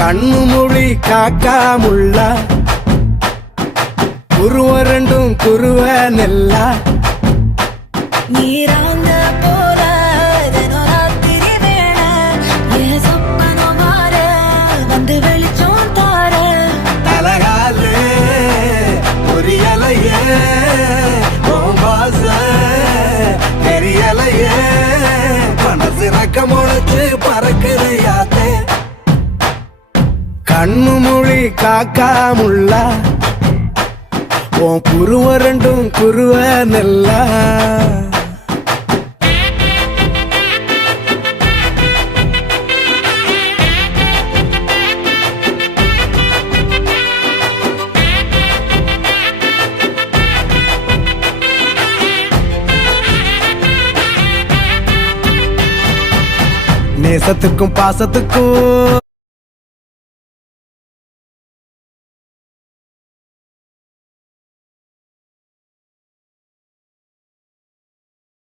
கண்ணு மொழி காக்காமுள்ள குருவ ரெண்டும் குருவ நெல்லா நீராங்க போல தினராத்திரி வேண என் சொப்பனம் மாற வந்து வெளிச்சம் தார தலகாலே பொரியலையே ஓம்பாச தெரியலையே மனசு ரக்க முளைச்சு பறக்குறையாத்தே கண்ணு மொழி காக்காமுள்ள உன் குருவ ரெண்டும் குருவ நெல்லா நேசத்துக்கும் பாசத்துக்கும்